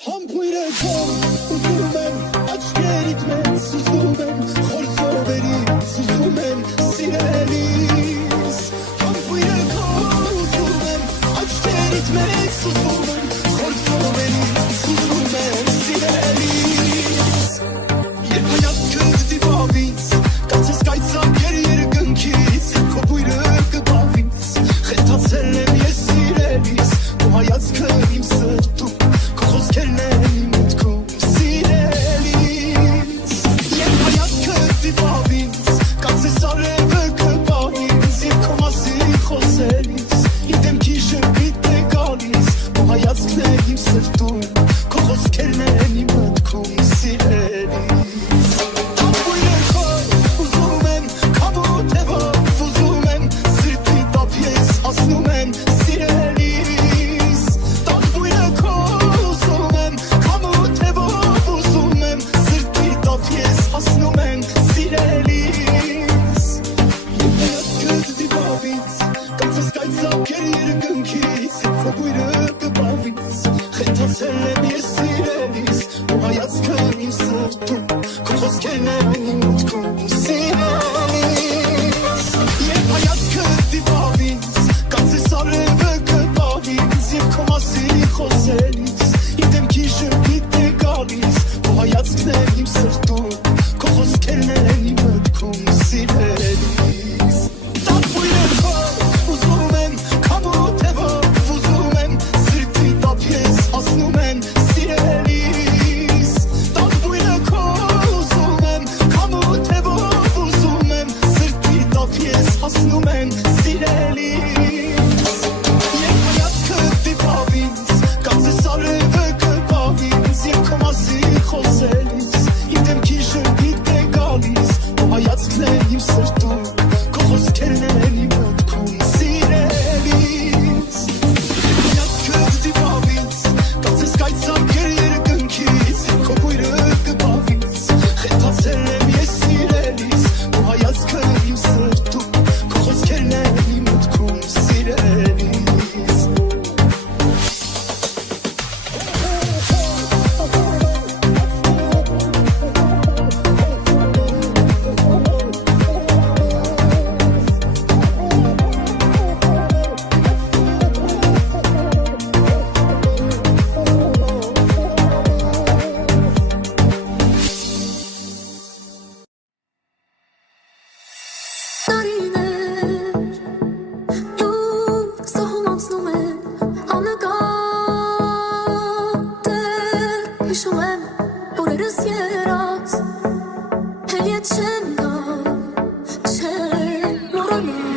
Համբույրեկով ուզում եմ աչքերիդ մեջ սուզում եմ խոր ծովերի սուզում եմ սիրելիս Համբույրեկով ուզում եմ աչքերիդ մեջ սուզում եմ խոր ծովերի սուզում եմ սիրելիս Երբ հայացքդ դիվավից կացես կայծակեր երկնքից Քո բույրը կբավից խենթացել եմ ես սիրելիս Քո հայացքը իմ սրտում Խոսքերն են իմ մտքում սիրելիս Երբ հայացքդ դիվավից Կացես արևը կբավից Եվ քո մասին խոսելիս Իմ դեմքի ժպիտ է գալիս Քո հայացքն է իմ սրտում Քո խոսքերն են իմ մտքում սիրելիս Ամբույրեքով ուզում եմ քամուտևով ուզում եմ Սրտի տապ ես հասնում եմ սիրելիս Ամբույրեքով ուզում եմ քամուտևով ուզում եմ Սրտի տապ ես հասնում եմ սիրելիս Եվ հայացքդ դիվավից Կացես կայծակեր երկնքից Քո բույրը կբավից Խենթացել եմ ես սիրելիս Քո հայացքը իմ սրտում Քո խոսքերն են իմ մտքում սիրելիս Եվ հայացքդ դիվավից Կացես արևը կբավից Եվ քո մասին խոսելիս Իմ դեմքի ժպիտ է գալիս Քո հայացքն է իմ սրտում Քո խոսքերն են իմ մտքում սիրելիս Ամբույրեքով ուզում եմ քամուտևով ուզում եմ Սրտի տապ ես հասնում եմ սիրելիս Ամբույրեքով ուզում եմ քամուտևով ուզում եմ Սրտի տապ ես հասնում եմ սիրելիս Եվ հայացքդ դիվավից Կացես արևը կբավից Եվ քո մասին խոսելիս Իմ դեմքի ժպիտ է գալիս Քո հայացքն է իմ սրտում Քո խոսքերն են իմ մտքում սիրելիս Հայացքդ դիվավից Կացես կայծակեր երկնքից Քո բույրը կբավից Խենթացել եմ ես սիրելիս Քո հայացքը իմ սրտում Քո խոսքերն են իմ մտքում սիրելիս Հիշում եմ օրերս եռած, հել ետ չեն գա, չեն մոռանա